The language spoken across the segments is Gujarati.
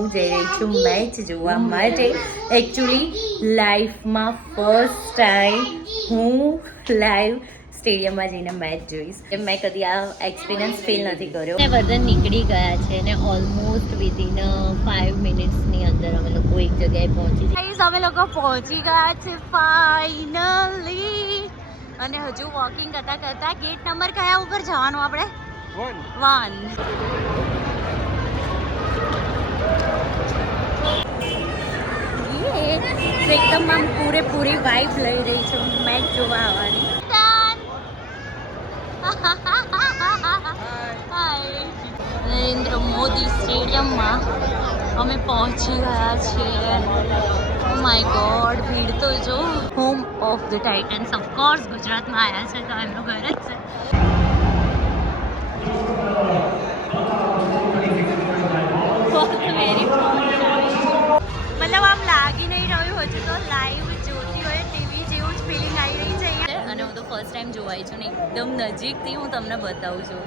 હું જઈ રહી છું મેચ જોવા માટે એકચ્યુઅલી લાઈફમાં ફર્સ્ટ ટાઈમ હું લાઈવ સ્ટેડિયમમાં જઈને મેચ જોઈશ. કે મેં કદી આ એક્સપિરિયન્સ ફીલ નથી કર્યો. મેં વજન નીકળી ગયા છે ને ઓલમોસ્ટ વિધિન ફાઈવ મિનિટ્સની અંદર અમે લોકો એક જગ્યાએ પહોંચી ગયા. અમે લોકો પહોંચી ગયા છે ફાઇનલી અને હજુ વોકિંગ કરતા કરતા ગેટ નંબર કયા ઉપર જવાનું આપણે? વન એકદમ આમ પૂરેપૂરી વાઇફ લઈ રહી છું, મેચ જોવા આવવાની. નરેન્દ્ર મોદી સ્ટેડિયમમાં અમે પહોંચી ગયા છીએ. માય ગોડ ભીડ તો જો. Home of the Titans of course ગુજરાતમાં આવ્યા છે, તો એમનું ઘર જ છે. વેરી મતલબ આમ લાગી નહીં રહ્યું હજુ તો લાઈવ જોતી હોય ટીવી જેવું જ ફિલિંગ આવી રહી છે અને હું તો ફર્સ્ટ ટાઈમ જોવાઈ છું ને એકદમ નજીકથી હું તમને બતાવું છું.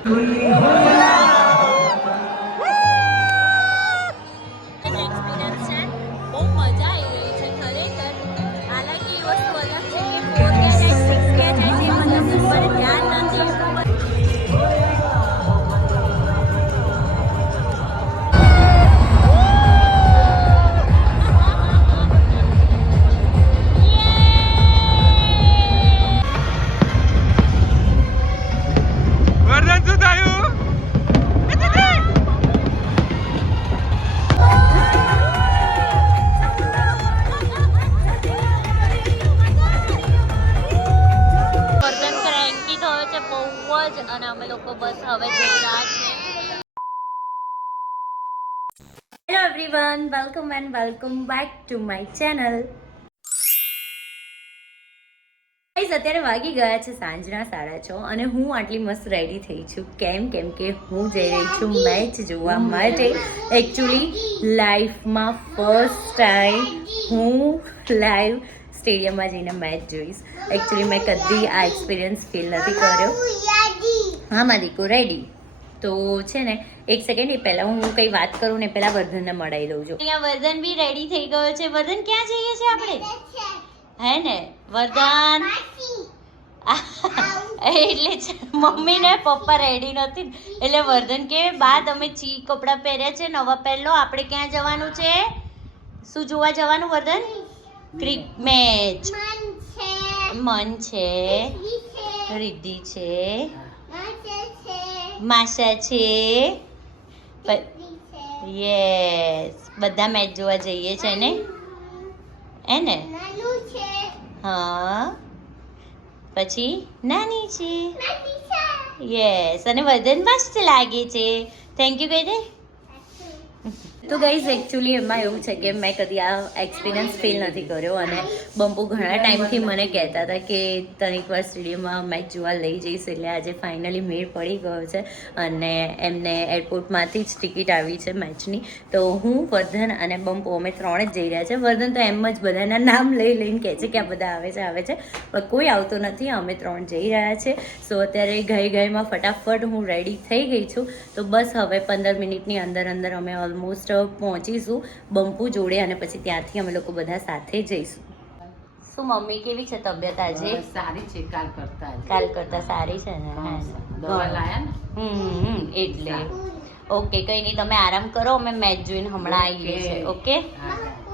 Everyone welcome and welcome back to my channel અત્યારે વાગી ગયા છે સાંજના સાડા છ અને હું આટલી મસ્ત રેડી થઈ છું. કેમ? કેમ કે હું જઈ રહી છું મેચ જોવા માટે. એકચ્યુઅલી લાઈફમાં ફર્સ્ટ ટાઈમ હું લાઈવ સ્ટેડિયમમાં જઈને મેચ જોઈશ. એકચ્યુઅલી મેં કદી આ એક્સપિરિયન્સ ફીલ નથી કર્યો. હા મારી દીકુ રેડી તો છે ને એક સેકન્ડ એ પહેલાં હું કંઈ વાત કરું ને પહેલાં વર્ધનને મળાવી દઉં છું. અહીંયા વર્ધન બી રેડી થઈ ગયો છે. વર્ધન ક્યાં જઈએ છીએ આપણે? હે ને? વર્ધન. એટલે છે, મમ્મી ને પપ્પા રેડી નથી. એટલે વર્ધન કે બા તમે ચી કપડાં પહેર્યા છે નવા પહેરલો આપણે ક્યાં જવાનું છે? શું જોવા જવાનું વર્ધન? Cricket match. મન છે. રિદ્ધિ છે. માસા છે? યસ બધા મેચ જોવા જઈએ છે ને? એ ને? હા. પછી? નાની છે. યસ અને વજન મસ્ત લાગે છે. થેન્ક યુ કહી દે તો ગાઈઝ એકચ્યુઅલી એમાં એવું છે કે મેં કદી આ એક્સપિરિયન્સ ફીલ નથી કર્યો અને બંપુ ઘણા ટાઈમથી મને કહેતા હતા કે તનિકવાર સ્ટેડિયમમાં મેચ જોવા લઈ જઈશ એટલે આજે ફાઇનલી મેળ પડી ગયો છે અને એમને એરપોર્ટમાંથી જ ટિકિટ આવી છે મેચની તો હું, વર્ધન અને બંપુ અમે ત્રણે જ જઈ રહ્યા છે. વર્ધન તો એમ જ બધાના નામ લઈ લઈને કહે છે કે આ બધા આવે છે આવે છે. પણ કોઈ આવતો નથી. અમે ત્રણ જઈ રહ્યા છે. સો અત્યારે ગઈ ગઈમાં ફટાફટ હું રેડી થઈ ગઈ છું. તો બસ હવે પંદર મિનિટની અંદર અંદર અમે ઓલમોસ્ટ પહોંચીશું બંપુ જોડે અને પછી ત્યાંથી અમે લોકો બધા સાથે જઈશું. શું મમ્મી કેવી છે તબિયત આજે? સારી છે કાલ કરતા કાલ કરતા સારી છે ને? દવા લાયા ને? હમ એટલે. ઓકે કઈ નહીં તમે આરામ કરો અમે મેચ જોઈને હમણાં આવીએ છીએ ઓકે.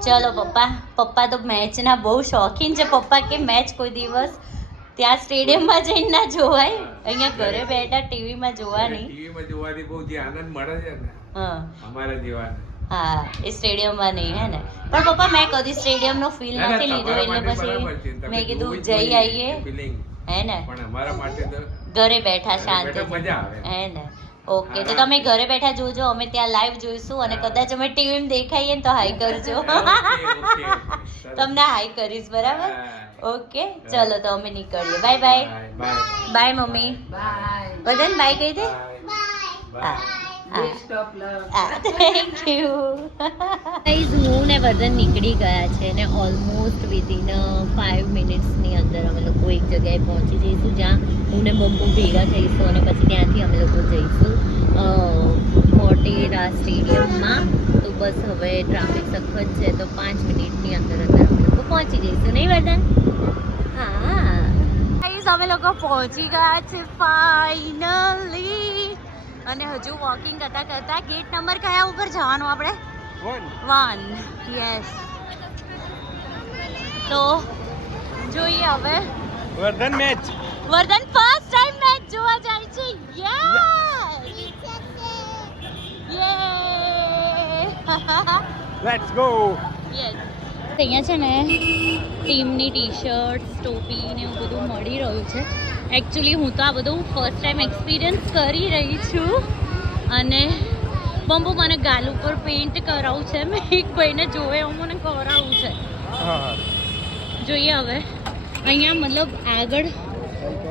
ચલો પપ્પા પપ્પા તો મેચના બહુ શોખીન છે પપ્પા કે મેચ કોઈ દિવસ ત્યાં સ્ટેડિયમમાં જઈને ના જોવાય. અહીંયા ઘરે બેઠા ટીવીમાં જોવાની. ટીવીમાં જોવાની બહુ જે આનંદ મળે છે ને. હા. અમારા જેવાને. હા એ સ્ટેડિયમમાં નહીં હે ને? પણ પપ્પા મેં કદી સ્ટેડિયમનો ફીલ નથી લીધો એટલે. પછી. મેં કીધું જઈ આવીએ. હે ને? પણ અમારા માટે તો ઘરે બેઠા શાંતિ હે ને? ઓકે તો તમે ઘરે બેઠા જોજો અમે ત્યાં લાઈવ જોઈશું અને કદાચ અમે ટીવી દેખાઈએ ને તો હાઈ કરજો. તમને હાઈ કરીશ બરાબર? ઓકે ચલો તો અમે નીકળીએ. Bye bye bye, mummy. Bye બધાને બાય કહી દે? હા. થેન્ક યુ ગાઈઝ હું ને વર્ધન નીકળી ગયા છે ને ઓલમોસ્ટ વિધિન ફાઇવ મિનિટ્સની અંદર અમે લોકો એક જગ્યાએ પહોંચી જઈશું જ્યાં હું ને બબ્બુ ભેગા થઈશું અને પછી ત્યાંથી અમે લોકો જઈશું મોટેરા સ્ટેડિયમમાં. તો બસ હવે ટ્રાફિક સખત છે તો પાંચ મિનિટની અંદર અંદર અમે લોકો પહોંચી જઈશું. નહીં વજન હા. અમે લોકો પહોંચી ગયા છે ફાઇનલી અને હજુ વોકિંગ કરતા કરતા ગેટ નંબર કયા ઉપર જવાનું આપણે? વન યસ તો જોઈએ હવે. Vardhan match Vardhan first time match જોવા જાય છે. યસ લેટ્સ ગો યસ અહીંયા છે ને ટીમની ટી શર્ટ ટોપી ને એવું બધું મળી રહ્યું છે. એકચ્યુઅલી હું તો આ બધું ફર્સ્ટ ટાઈમ એક્સપિરિયન્સ કરી રહી છું. અને બંબુ મને ગાલ ઉપર પેઇન્ટ કરાવવું છે. મેં એક ભાઈને જોવે એવું મને કરાવવું છે. હા. જોઈએ હવે. અહીંયા મતલબ આગળ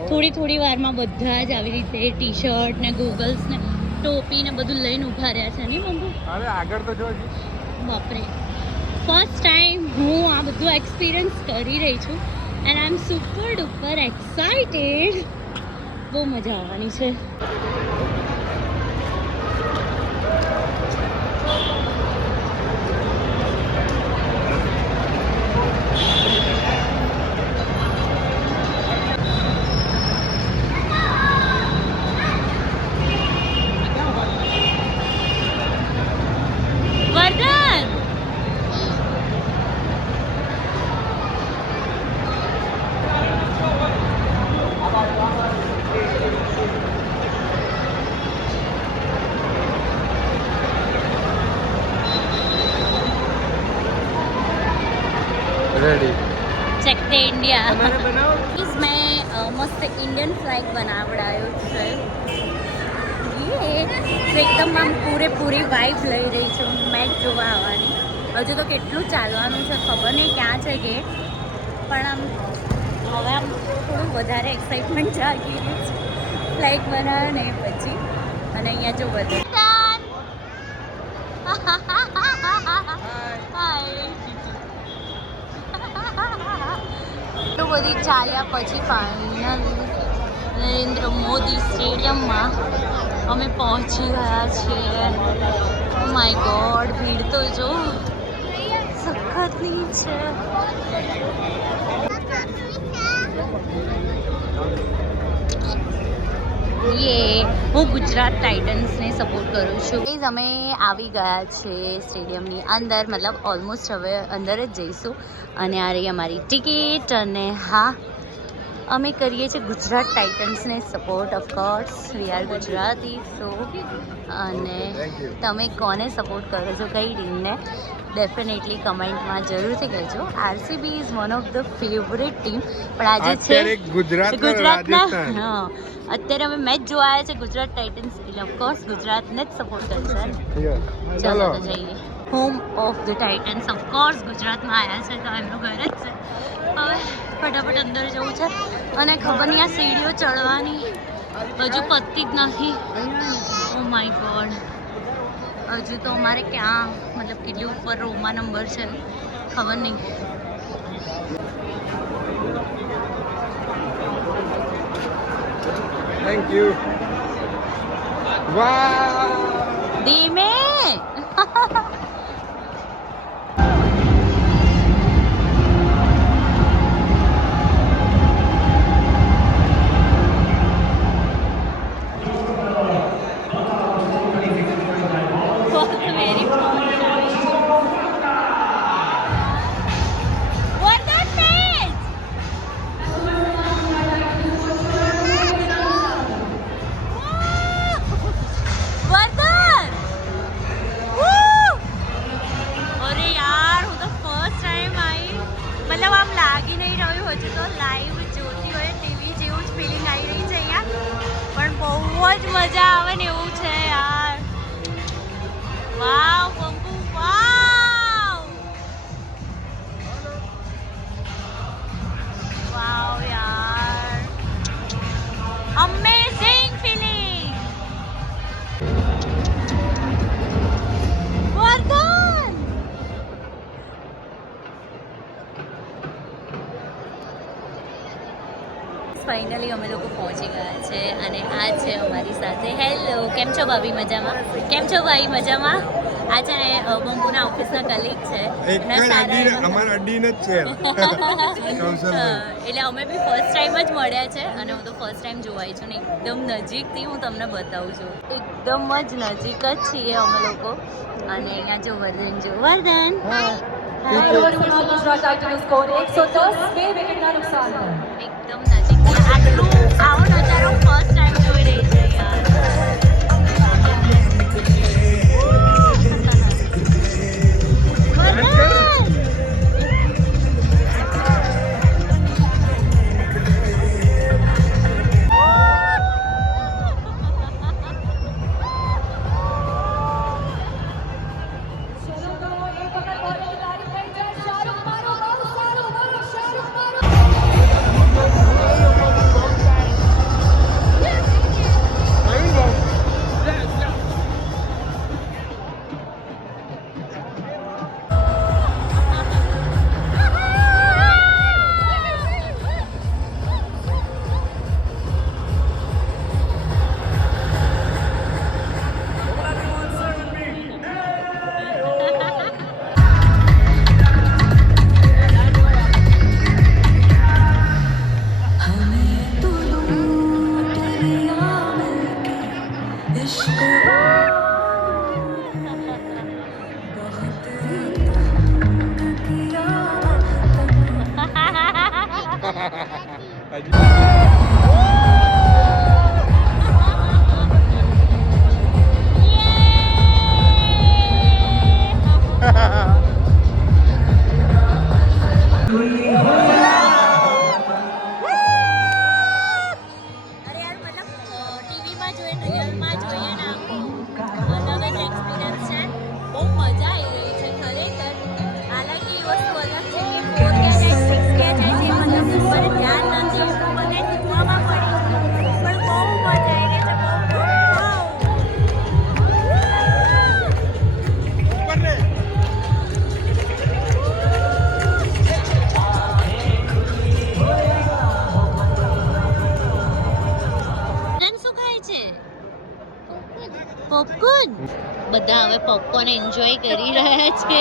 થોડી થોડી વારમાં બધા જ આવી રીતે ટી શર્ટ ને ગોગલ્સ ને ટોપી ને બધું લઈને ઊભા રહ્યા છે. નહીં બંબુ હવે આગળ તો જો બાપરે. ફર્સ્ટ ટાઈમ હું આ બધું એક્સપિરિયન્સ કરી રહી છું. And I am super duper excited બહુ મજા આવવાની છે Vardhan ready check the India તમારે બનાવો પ્લીઝ મેં અ, મસ્ત ઇન્ડિયન ફ્લેગ બનાવડાયો છે યે. તો એકદમ આમ પૂરેપૂરી વાઇબ લઈ રહી છું મેચ જોવા આવવાની હજુ તો કેટલું ચાલવાનું છે ખબર નહીં ક્યાં છે ગેટ પણ આમ હવે આમ થોડું વધારે એક્સાઇટમેન્ટ જાગી રહ્યું છે. ફ્લાઇટ બનાવે ને પછી. અને અહીંયા જો બધું. એટલું બધી ચાલ્યા પછી ફાઇનલ નરેન્દ્ર મોદી સ્ટેડિયમમાં અમે પહોંચી ગયા છીએ. માય ગોડ ભીડ તો જો. છે યે હું ગુજરાત ટાઇટન્સને સપોર્ટ કરું છું. પ્લીઝ અમે આવી ગયા છે સ્ટેડિયમની અંદર મતલબ ઓલમોસ્ટ હવે અંદર જ જઈશું. અને આ રહી અમારી ટિકિટ અને હા અમે કરીએ છીએ Gujarat ટાઇટન્સને support of course we are Gujarati so અને તમે કોને સપોર્ટ કરો છો કઈ ટીમને ડેફિનેટલી કમેન્ટમાં જરૂરથી કહેજો. RCB is one of the favourite team પણ આજે છે ગુજરાત ગુજરાતના હા. અત્યારે અમે મેચ જોવા આવ્યા છે ગુજરાત ટાઇટન્સ એટલે ઓફકોર્સ ગુજરાતને જ સપોર્ટ કરશે. ચાલો તો જઈએ. Home of the Titans of course ગુજરાતમાં આવ્યા છે તો એમનું ઘર જ છે. હવે ફટાફટ અંદર જવું છે. અને ખબર નહીં આ સીડીઓ ચડવાની હજુ પત્તી જ નથી. ઓ માય ગોડ હજુ તો અમારે ક્યાં મતલબ કેટલી ઉપર રૂમમાં નંબર છે ખબર નહીં. થેન્ક યુ વાહ ધીમે. જ મજા આવે ને એવું છે યાર. વાવ, બંબુ, વાવ. વાવ યાર. અમેઝિંગ ફીલિંગ વર્ધન ફાઇનલી અમે લોકો પહોંચી ગયા. છે અને આ છે અમારી સાથે. હેલો કેમ છો ભાભી મજામાં? કેમ છો ભાઈ મજામાં? આ છે ને બંબુના ઓફિસના કલીગ છે. એટલે અમે બી ફર્સ્ટ ટાઈમ જ મળ્યા છે અને હું તો ફર્સ્ટ ટાઈમ જોવાય છું ને. એકદમ નજીકથી હું તમને બતાવું છું. એકદમ જ નજીક જ છીએ અમે લોકો. અને અહીંયા જો વર્ધન જો વર્ધન. એકદમ નજીક આટલું આવો નજારો ફર્સ્ટ ટાઈમ જોઈ રહી પોપકોર્ન એન્જોય કરી રહ્યા છે.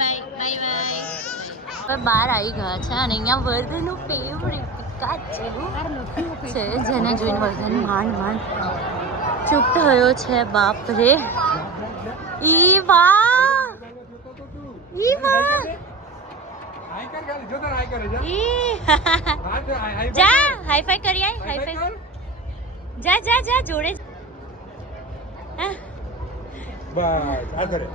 બાય બાય બાય બાય બહાર આવી ગયા છે અને અહીંયા વર્ધનનું ફેવરેટ પિકાચ જેવું છે જેને જોઈને વર્ધન માંડ માંડ ચૂપ થયો છે. બાપ રે ઈ વાહ ઈ! વાહ ઈ જા હાઈ ફાઈ કરી આય હાઈ ફાઈ જા જા જા જોડે. બસ આ કરે.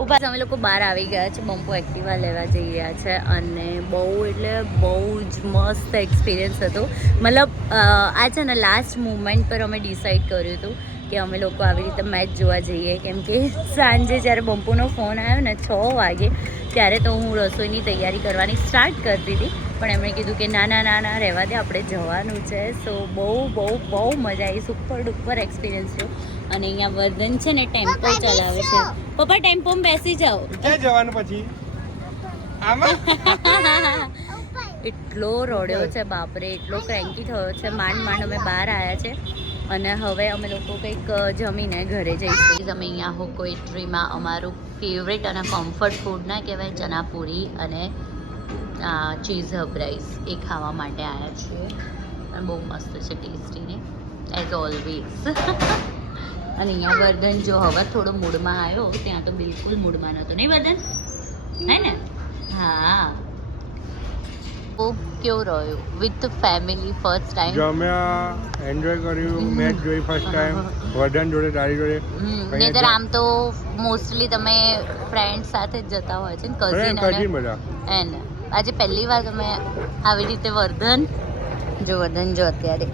ઊભા અમે લોકો બહાર આવી ગયા છે, બમ્પો એક્ટિવા લેવા જઈ રહ્યા છે અને બહુ એટલે બહુ જ મસ્ત એક્સપિરિયન્સ હતો. મતલબ આ છે ને લાસ્ટ મુમેન્ટ પર અમે ડિસાઈડ કર્યું હતું કે અમે લોકો આવી રીતે મેચ જોવા જઈએ. કેમ કે સાંજે જ્યારે બમ્પોનો ફોન આવ્યો ને છ વાગે, ત્યારે તો હું રસોઈની તૈયારી કરવાની સ્ટાર્ટ કરતી હતી. પણ એમણે કીધું કે ના ના ના ના, રહેવા દે, આપણે જવાનું છે. સો બહુ બહુ બહુ મજા આવી. સુપર ડુપર એક્સપિરિયન્સ થયો. અને અહીંયા વર્ધન છે ને ટેમ્પો ચલાવે છે. પપ્પા ટેમ્પોમાં બેસી જાઓ. ક્યાં જવાનું પછી? એટલો રોડ્યો છે બાપરે એટલો ક્રેન્કી થયો છે. માંડ માંડ અમે બહાર આવ્યા છે. અને હવે અમે લોકો કંઈક જમીને ઘરે જઈશું. અમે અહીંયા હોકોઈ ટ્રીમાં અમારું ફેવરેટ અને કમ્ફર્ટ ફૂડ ના કહેવાય ચના પૂરી અને ચીઝ હબ રાઈસ એ ખાવા માટે આવ્યા છીએ. બહુ મસ્ત છે ટેસ્ટીને એઝ ઓલવેઝ અને અહીંયા વર્ધન જો હવે થોડો મૂડમાં આવ્યો ત્યાં તો બિલકુલ મૂડમાં નહોતો. નહીં વર્ધન? હે ને? હા. ઓ કેવો રહ્યો? વિથ ફેમિલી ફર્સ્ટ ટાઈમ જમ્યા એન્જોય કર્યું મેચ જોઈ ફર્સ્ટ ટાઈમ વર્ધન જોડે તારી જોડે. નહીતર આમ તો મોસ્ટલી તમે ફ્રેન્ડ સાથે જ જતા હોય છે ને કઝિન અને એને આજે પહેલી વાર તમે આવી રીતે વર્ધન જો વર્ધન જો અત્યારે.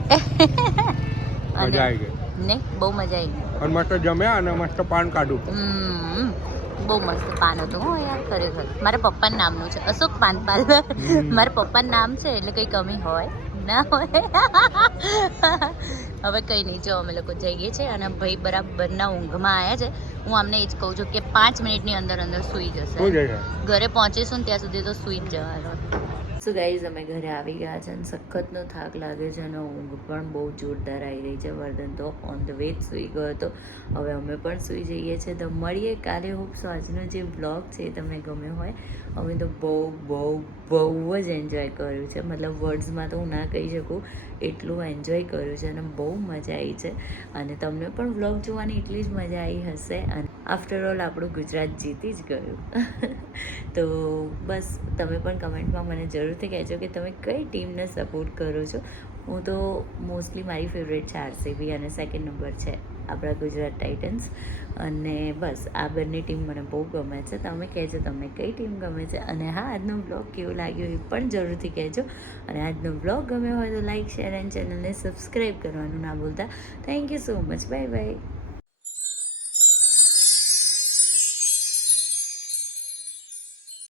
મજા આવી ગઈ. ને? બહુ મજા આવી. અને મસ્ત જમ્યા અને મસ્ત પાન કાઢ્યું. હમ. બહુ મસ્ત પાન હતું. હો યાર ખરેખર. મારા પપ્પાનું નામનું છે. અશોક પાન પાર્લર. મારા પપ્પાનું નામ છે એટલે કંઈ કમી હોય. ના હોય. હવે કંઈ નહીં. જો અમે લોકો જઈએ છીએ અને ભાઈ બરાબરના ઊંઘમાં આવ્યા છે. હું આમને એ જ કહું છું કે પાંચ મિનિટની અંદર અંદર સૂઈ જશે. ઘરે પહોંચીશું ને ત્યાં સુધી તો સૂઈ જ જવાનું. સો ગાઈઝ અમે ઘરે આવી ગયા છે અને સખતનો થાક લાગે છે અને ઊંઘ પણ બહુ જોરદાર આવી રહી છે. વર્ધન તો ઓન ધ વે જ સૂઈ ગયો હતો. હવે અમે પણ સૂઈ જઈએ છીએ. તો મળીએ કાલે. હોપસો આજનો જે બ્લોગ છે એ તમને ગમ્યો હોય. અમે તો બહુ બહુ બહુ જ એન્જોય કર્યું છે. મતલબ વર્ડ્સમાં તો હું ના કહી શકું. એટલું એન્જોય કર્યું છે અને બહુ મજા આવી છે. અને તમને પણ વ્લોગ જોવાની એટલી જ મજા આવી હશે. અને આફ્ટર ઓલ આપણું ગુજરાત જીતી જ ગયું. તો બસ, તમે પણ કમેન્ટમાં મને જરૂરથી કહેજો કે તમે કઈ ટીમને સપોર્ટ કરો છો. હું તો મોસ્ટલી મારી ફેવરેટ છે આરસીબી અને સેકન્ડ નંબર છે. આપણા ગુજરાત ટાઇટન્સ. અને બસ, આ બંને ટીમ મને બહુ ગમે છે. તમે કહેજો, તમને કઈ ટીમ ગમે છે? અને હા, આજનો બ્લોગ કેવો લાગ્યો એ પણ જરૂરથી કહેજો. અને આજનો બ્લોગ ગમ્યો હોય તો લાઇક શેર એન્ડ ચેનલને સબસ્ક્રાઈબ કરવાનું ના ભૂલતા. Thank you so much bye bye